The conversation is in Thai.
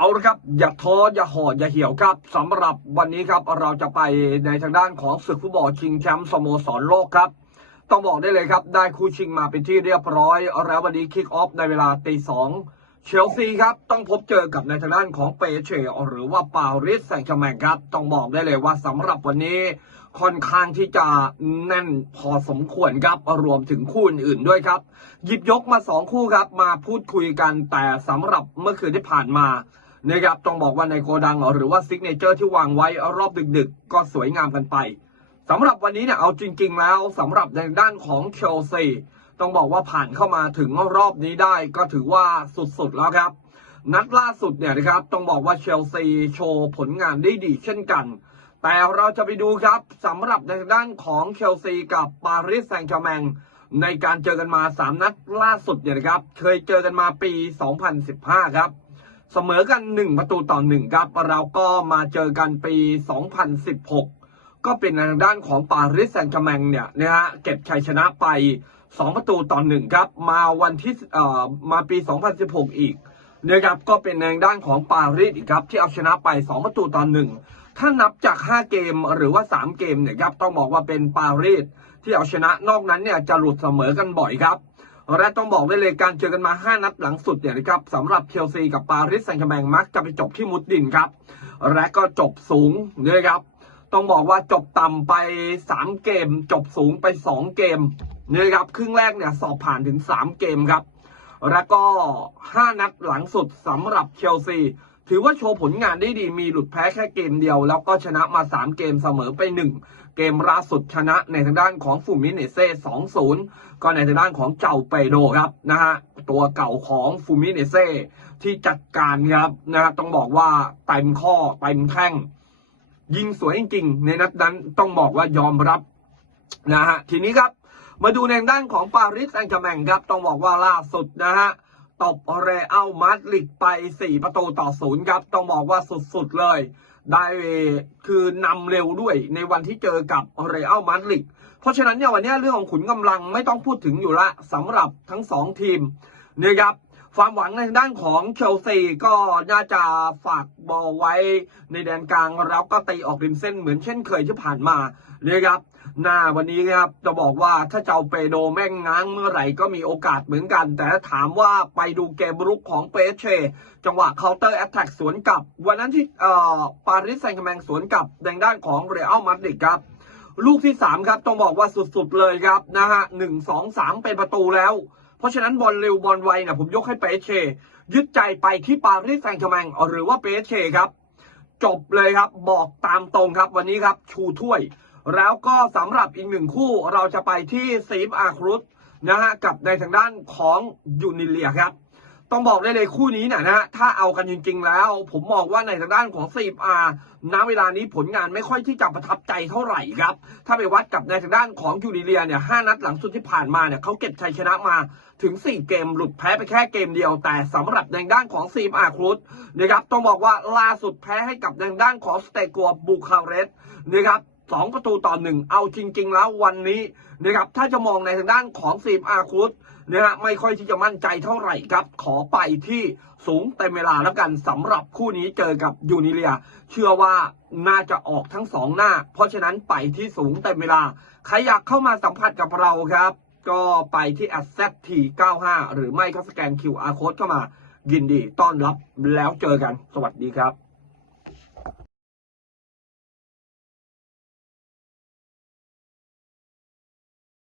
เอาละครับ อย่าท้ออย่าหอดอย่าเหี่ยวครับสำหรับวันนี้ครับเราจะไปในทางด้านของศึกฟุตบอลชิงแชมป์สโมสรโลกครับ ต้องบอกได้เลยครับ ได้คู่ชิงมาเป็นที่เรียบร้อย แล้ววันนี้คิกออฟในเวลาตีสองเชลซีครับ ต้องพบเจอกับในทางด้านของเปเชหรือว่าปารีสแซงต์แชแมงครับ ต้องบอกได้เลยว่าสำหรับวันนี้ค่อนข้างที่จะแน่นพอสมควรครับรวมถึงคู่อื่นๆด้วยครับ หยิบยกมาสองคู่ครับ มาพูดคุยกันแต่สำหรับเมื่อคืนที่ผ่านมา นะครับต้องบอกว่าในโกดังหรือว่าซิกเนเจอร์ที่วางไว้รอบดึกๆ ก็สวยงามกันไปสำหรับวันนี้เนี่ยเอาจริง ๆ แล้วสำหรับในด้านของเชลซีต้องบอกว่าผ่านเข้ามาถึงรอบนี้ได้ก็ถือว่าสุดๆแล้วครับ นัดล่าสุดเนี่ยนะครับต้องบอกว่าเชลซีโชว์ผลงานได้ดีเช่นกัน แต่เราจะไปดูครับสำหรับในด้านของเชลซีกับปารีสแซงต์แชร์แมงในการเจอกันมา 3 นัดล่าสุดเนี่ยนะครับ เคยเจอกันมาปี 2015 ครับ เสมอกัน 1 ประตูต่อ 1 ครับ เราก็มาเจอกันปี 2016 ก็เป็นทางด้านของปารีสแซงต์แชร์แมงเนี่ยนะฮะเก็บชัยชนะไป 2 ประตูต่อ 1 ครับ มาวันที่เอ่อมาปี 2016 อีกนะครับก็เป็นทางด้านของปารีสอีกครับ ที่เอาชนะไป 2 ประตูต่อ 1 ถ้านับจาก 5 เกมหรือว่า 3 เกมเนี่ยครับต้องบอกว่าเป็นปารีสที่เอาชนะนอกนั้นเนี่ยจะหลุดเสมอกันบ่อยครับ และต้องบอกได้เลยการเจอกันมา 5 นัดหลังสุดเนี่ยนะครับสำหรับเชลซีกับปารีสแซงต์แชร์แมงมักจะไปจบที่มุดดินครับ และก็จบสูงนะครับ ต้องบอกว่าจบต่ำไป 3 เกม จบสูงไป 2 เกมนะครับครึ่งแรกเนี่ยสอบผ่านถึง 3 เกมครับ แล้วก็ 5 นัดหลังสุดสำหรับเชลซีถือว่าโชว์ผลงานได้ดีมีหลุดแพ้แค่เกมเดียว แล้วก็ชนะมา 3 เกมเสมอไป 1 เกมล่าสุดชนะในทางด้านของฟูมิเนเซ่2-0ก็ในทางด้านของเจ้าเปโดครับนะฮะตัวเก่าของฟูมิเนเซ่ที่จัดการครับนะฮะต้องบอกว่าเต็มข้อเต็มแข้งยิงสวยจริงๆ ในนัดนั้นต้องบอกว่ายอมรับนะฮะทีนี้ครับมาดูในด้านของปารีสแซงต์แชร์แมงครับต้องบอกว่าล่าสุดนะฮะตบเรอัลมาดริดไป 4 ประตูต่อศูนย์ครับ ต้องบอกว่าสุดๆเลย ได้คือนำเร็วด้วยในวันที่เจอกับเรอัลมาดริดเพราะฉะนั้นเนี่ยวันนี้เรื่องของขุนกำลังไม่ต้องพูดถึงอยู่ละสำหรับทั้งสองทีมนะครับ ความหวังในด้านของเชลซีก็น่าจะฝากบอลไว้ในแดนกลางแล้วก็ตีออกริมเส้นเหมือนเช่นเคยที่ผ่านมาเนะครับหน้าวันนี้ครับจะบอกว่าถ้าเจ้าเปโดแม่งง้างเมื่อไหร่ก็มีโอกาสเหมือนกัน แต่ถ้าถามว่าไปดูเกมรุกของเปเช จังหวะเคาน์เตอร์แอตแทกสวนกลับ วันนั้นที่เอ่อปารีสแซงต์แชร์แมงสวนกลับแดงด้านของเรอัลมาดริดครับ ลูกที่ 3 ครับ ต้องบอกว่าสุดๆเลยครับนะฮะหนึ่งสองสามเป็นประตูแล้ว เพราะฉะนั้นบอลเร็วบอลไวเนี่ยผมยกให้เปเชยึดใจไปที่ปารีสแซงต์แชร์แมงหรือว่าเปเชครับ จบเลยครับบอกตามตรงครับวันนี้ครับชูถ้วย แล้วก็สำหรับอีกหนึ่งคู่เราจะไปที่ซีฟอาครุสนะฮะกับในทางด้านของยูนิเลียครับ ต้องบอกได้เลยคู่นี้เนี่ยนะถ้าเอากันจริง ๆ แล้ว ผมมองว่าในทางด้านของซีฟอาณเวลานี้ผลงานไม่ค่อยที่จะประทับใจเท่าไหร่ครับ ถ้าไปวัดกับในทางด้านของยูนิเลียเนี่ยห้านัดหลังสุดที่ผ่านมาเนี่ยเขาเก็บชัยชนะมาถึง 4 เกมหลุดแพ้ไปแค่เกมเดียว แต่สำหรับในด้านของซีฟอาครุสนะครับต้องบอกว่าล่าสุดแพ้ให้กับในด้านของสเตกัวบูคาเรสนะครับ สองประตูต่อหนึ่งเอาจริง ๆ แล้ววันนี้นะครับถ้าจะมองในทางด้านของซีฟอาคุสนะฮะไม่ค่อยที่จะมั่นใจเท่าไหร่ครับ ขอไปที่สูงเต็มเวลาแล้วกันสำหรับคู่นี้เจอกับยูนิเลีย เชื่อว่าน่าจะออกทั้งสองหน้า เพราะฉะนั้นไปที่สูงเต็มเวลา ใครอยากเข้ามาสัมผัสกับเราครับ ก็ไปที่ a z t 95หรือไม่ก็สแกน QR code เข้ามา ยินดีต้อนรับแล้วเจอกัน สวัสดีครับ